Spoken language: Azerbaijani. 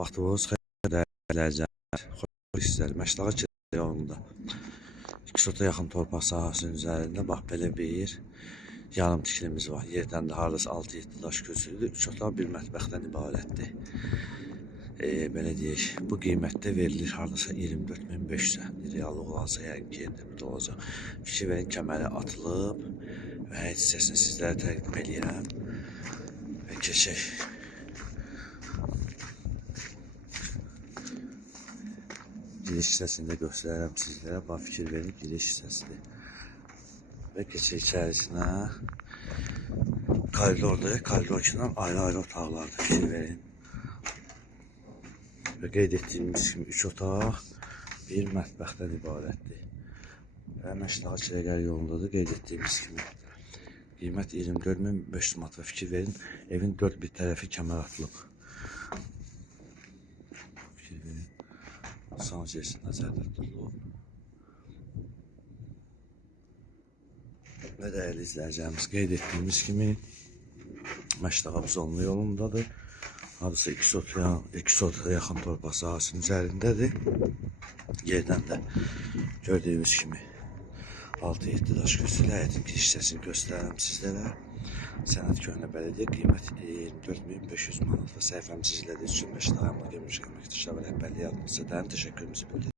Vaxtınız xeyir dəyərli xoş istər. Məştağa yolunda 2 sota yaxın torpaq sahəsinin üzərində bax belə bir yarım tiklimiz var. Yerdən də hardasa 6-7 daş köçürülür. 3 otaq bir mətbəxdən ibarətdir. Belə deyək, bu qiymətdə verilir hardasa 24.500-ə. Reallıq olarsa yəqin ki, yerdə olacaq. Fikir verin, kəməri atılıb və heç hissəsini sizlərə təqdim edirəm və keçək. Giriş hissəsində göstərərəm sizlərə. Bax, fikir verin, giriş hissəsidir. Və keçək içərisinə. Koridordayıq. Koridordan ayrı-ayrı otaqlardır. Fikir verin. Və qeyd etdiyimiz kimi 3 otaq bir mətbəxdən ibarətdir. Və Məştağa Çiləqər yolundadır. Qeyd etdiyimiz kimi. Qiymət 24.500 manat. Fikir verin, evin 4 bir tərəfi kəmər atılıb. Fikir verin. Sancersi nəzərdə tutulub. Və dəyərli izləyicilərimiz, qeyd etdiyimiz kimi Məştağa Buzonlu yolundadır. Hardasa 2 sota yaxın torpaq sahəsinin üzərindədir. Yerdən də gördüyünüz kimi 6-7 daş köçürülür. Həyətin giriş hissəsini göstərərəm sizlərə. Sənət Köhnə Bələdiyyə qiymət 24.500 manat və səhifəmizi izlədiyiniz üçün Məştağa Əmlak Əməkdaşları və Rəhbərliyi adına sizə təşəkkürümüzü bildiririk.